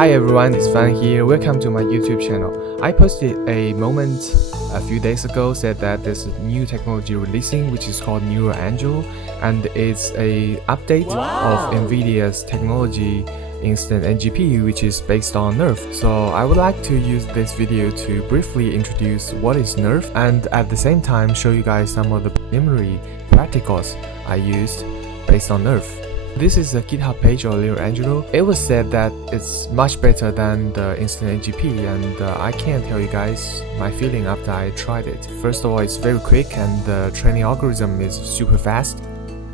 Hi everyone, it's Fan here. Welcome to my YouTube channel. I posted a moment a few days ago said that there's a new technology releasing which is called neuralangelo, and it's a update of nvidia's technology image-InstantNGP, which is based on nerf. So I would like to use this video to briefly introduce what is nerf and at the same time show you guys some of the preliminary practicals I used based on nerf. This is a GitHub page of neuralangelo. It was said that it's much better than the InstantNGP, and I can't tell you guys my feeling after I tried it. First of all, it's very quick and the training algorithm is super fast.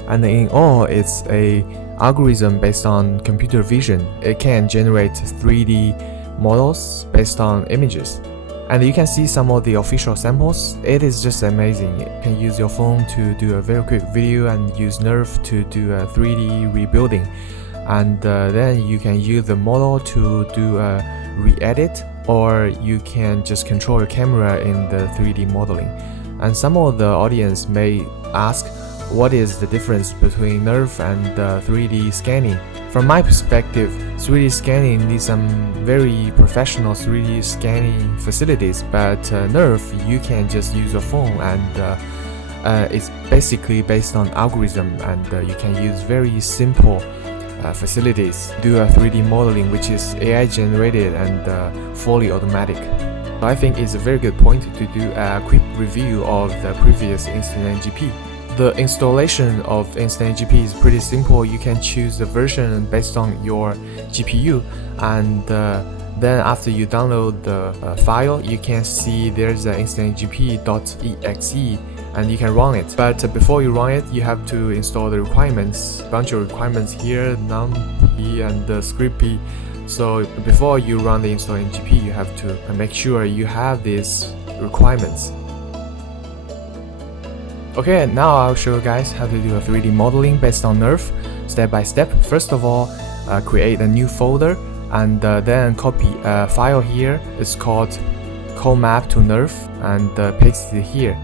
And in all, it's a algorithm based on computer vision. It can generate 3D models based on images. And you can see some of the official samples. It is just amazing. You can use your phone to do a very quick video and use nerf to do a 3D rebuilding. And then you can use the model to do a re-edit, or you can just control your camera in the 3D modeling. And some of the audience may ask, what is the difference between nerf and 3D scanning? From my perspective, 3D scanning needs some very professional 3D scanning facilities, but nerf, you can just use your phone, and it's basically based on algorithm, and you can use very simple facilities to do a 3D modeling which is AI generated and fully automatic. I think it's a very good point to do a quick review of the previous InstantNGP. The installation of InstantNGP is pretty simple. You can choose the version based on your GPU, and then after you download the file, you can see there's a instantngp.exe and you can run it. But before you run it, you have to install the requirements, bunch of requirements here, numpy and scriptp. So before you run the InstantNGP, you have to make sure you have these requirements. Okay, now I'll show you guys how to do a 3D modeling based on nerf, step by step. First of all, create a new folder and then copy a file here. It's called map to nerf, and paste it here.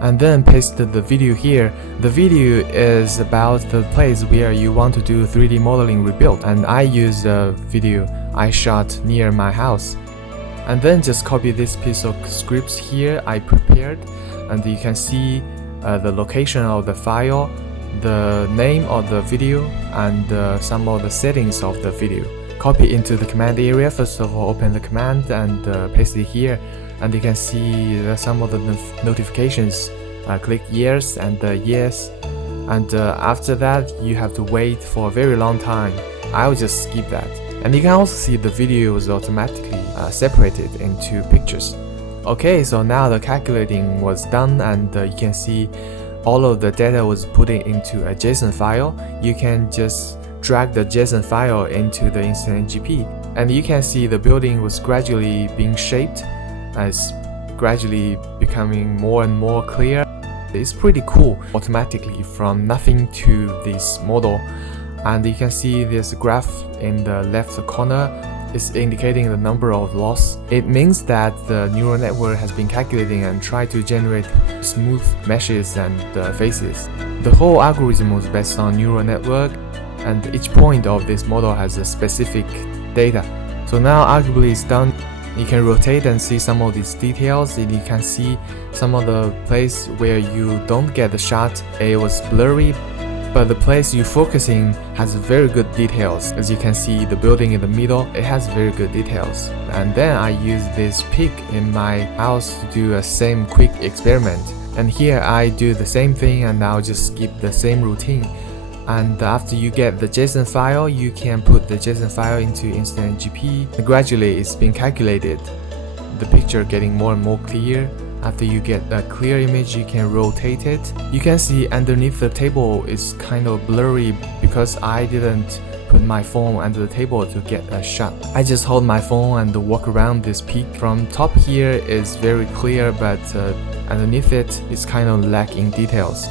And then paste the video here. The video is about the place where you want to do 3D modeling rebuild, and I use a video I shot near my house. And then just copy this piece of scripts here I prepared, and you can see the location of the file, the name of the video, and some of the settings of the video. Copy into the command area. First of all, open the command and paste it here, and you can see some of the notifications. Click yes and yes, and after that you have to wait for a very long time. I'll just skip that. And you can also see the video is automatically separated into pictures. Okay, so now the calculating was done, and you can see all of the data was put into a JSON file. You can just drag the JSON file into the InstantNGP, and you can see the building was gradually being shaped, as gradually becoming more and more clear. It's pretty cool, automatically from nothing to this model. And you can see this graph in the left corner is indicating the number of loss. It means that the neural network has been calculating and tried to generate smooth meshes and faces. The whole algorithm was based on neural network, and each point of this model has a specific data. So now arguably it's done. You can rotate and see some of these details, and you can see some of the place where you don't get the shot. It was blurry, but the place you're focusing has very good details. As you can see, the building in the middle, it has very good details. And then I use this pic in my house to do a same quick experiment. And here I do the same thing, and I'll just skip the same routine. And after you get the JSON file, you can put the JSON file into InstantNGP. Gradually it's been calculated, the picture getting more and more clear. After you get a clear image, you can rotate it. You can see underneath the table is kind of blurry because I didn't put my phone under the table to get a shot. I just hold my phone and walk around this peak. From top here is very clear, but underneath it is kind of lacking details.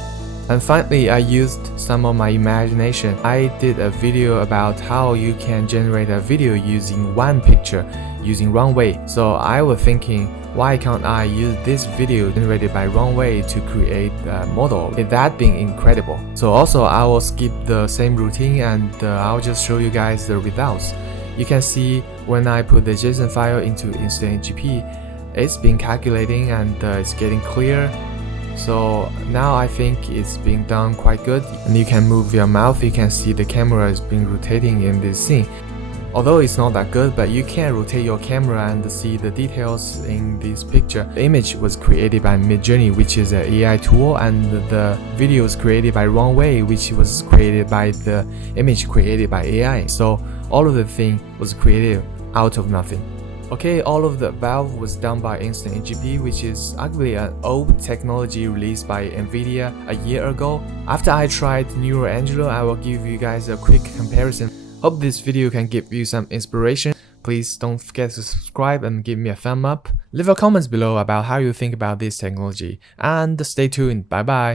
And finally, I used some of my imagination. I did a video about how you can generate a video using one picture, using runway. So I was thinking, why can't I use this video generated by runway to create a model? It that being incredible. So also I will skip the same routine, and I'll just show you guys the results. You can see when I put the JSON file into InstantNGP, it's been calculating and it's getting clear. So now I think it's being done quite good, and you can move your mouth, you can see the camera is being rotating in this scene. Although it's not that good, but you can rotate your camera and see the details in this picture. The image was created by Midjourney, which is an AI tool, and the video was created by Runway, which was created by the image created by AI. So all of the thing was created out of nothing. Okay, all of the above was done by InstantNGP, which is arguably an old technology released by nvidia a year ago. After I tried neuralangelo, I will give you guys a quick comparison. Hope this video can give you some inspiration. Please don't forget to subscribe and give me a thumb up. Leave your comments below about how you think about this technology. And stay tuned. Bye bye.